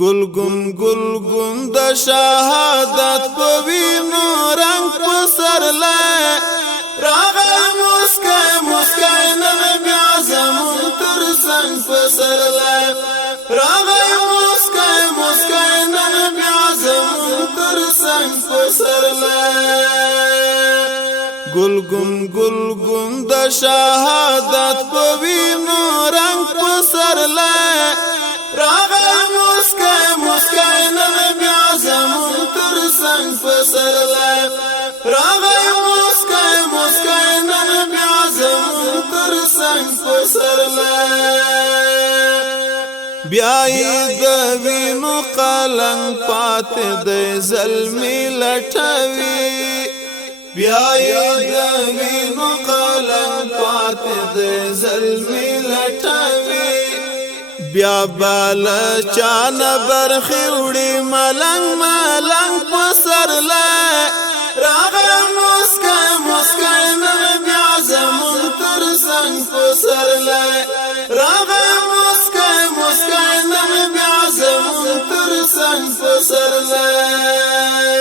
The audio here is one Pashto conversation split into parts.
گلگون د شهادت په وینو رنگ په سر لای راغی مسکای نبی اعظم تر څنګ په سر لای راغی مسکای نبی اعظم تر څنګ په سر لای گلگون د شهادت په وینو رنگ په سر لای راغی مسکای نبی اعظم تر څنګ په سر لای راغی مسکای نبی اعظم تر څنګ په سر لای بیا د وینو قلم پاتې د ظلمي لټوي بیا د وینو قلم پاتې د ظلمي لټوي بیا بال چان برخی وړي ملنګ په سر لای راغی مسکای نبی اعظم تر څنګ په سر لای راغی مسکای نبی اعظم تر څنګ په سر لای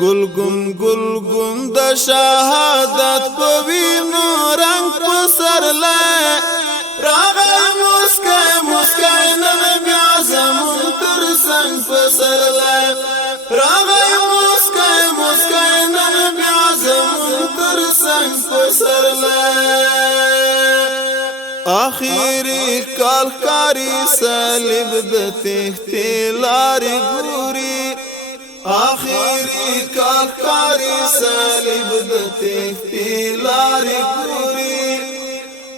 گلگون د شهادت په وینو رنگ په سر لای راغی مسکای نبی اعظم تر څنګ په سر لای راغی مسکای نبی اعظم تر څنګ په سر لای اخیری کالکاری صلیب د تختی لارې ګوري اخیری کالکاری صلیب د تختی لارې ګوري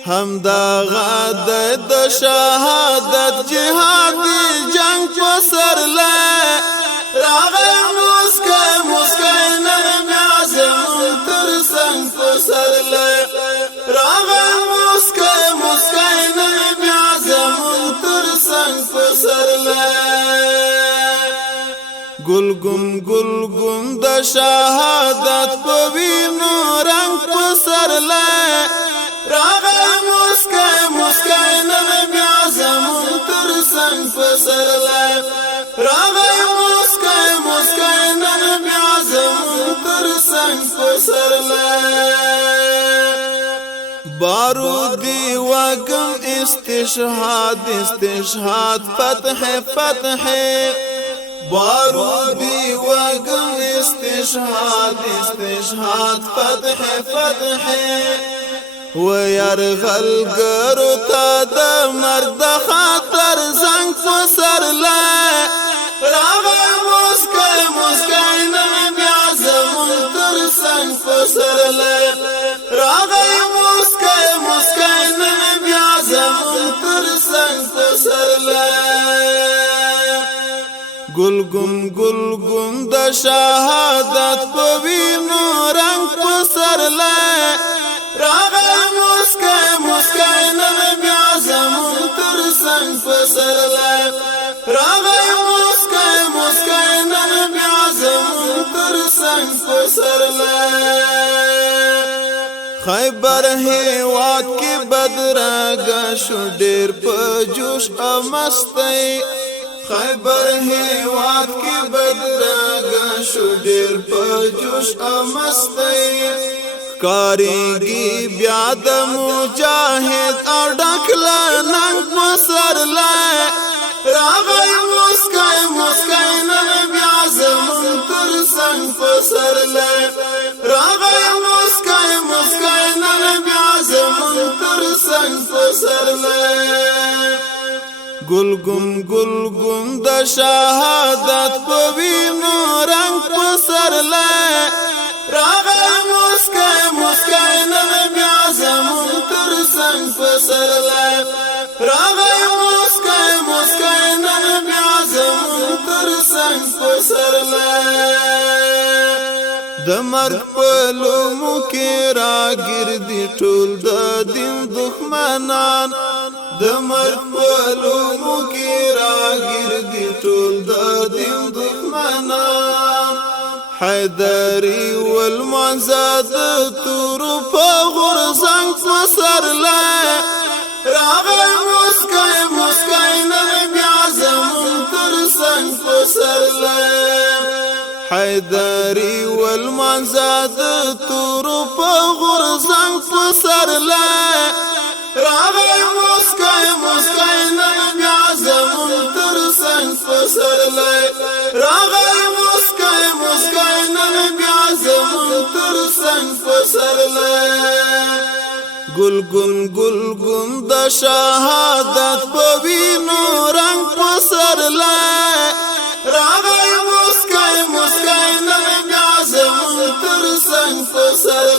همدا غد د شهادت جهاد جنگ په سر لای راغی مسکای نبی اعظم تر څنګ په سر لای راغی مسکای نبی اعظم تر څنګ په سر لای گلگون د شهادت په وینو رنگ په سر لای راغی مسکای نبی اعظم تر څنګ په سر لای راغی مسکای نبی اعظم تر څنګ په سر لای بارودی وگم استشهاد فتح بارودی وگم استشهاد فتح ويرغلګرو تا د مرد خاطر زنګ په سر لای راغی مسکای نبی اعظم تر څنګ په سر لای راغی مسکای نبی اعظم تر څنګ په سر لای گلگون د شهادت په وینو رنگ په سر لای راغی مسکای نبی اعظم تر څنګ په سر لای راغی مسکای نبی اعظم تر څنګ په سر لای خیبر هیواد کې بدرګه شو ډېر په جوش او مستی خیبر هیواد کې بدرګه شو ډېر په جوش او مستی کاریږي بیا د مجاهد او ډکله ننګ په سر لای راغی مسکای نبی اعظم تر څنګ په سر لای راغی مسکای نبی اعظم تر څنګ په سر لای گلگون د شهادت په وینو رنگ په سر لای راغی مسکای نبی اعظم تر څنګ په سر لای راغی مسکای نبی اعظم تر څنګ په سر لای د مرګ په لومو کې راګردي ټول د دین دښمنان د مرګ په لومو کې راګردي ټول د دین دښمنان حیدری والمعزد تور په غرزنګ په سر لای راغی مسکای نبی اعظم پسرلای حیدری والمنزاد تورو په غرزنګ پسرلای راغی مسکای مسکای نن بیا زمون تر څنګ پسرلای راغی مسکای مسکای نن بیا زمون تر څنګ پسرلای گلگون د شهادت په وینو رنگ پسرلای راغی مسکای مسکای نن بیا زمون تر څنګ پسرلای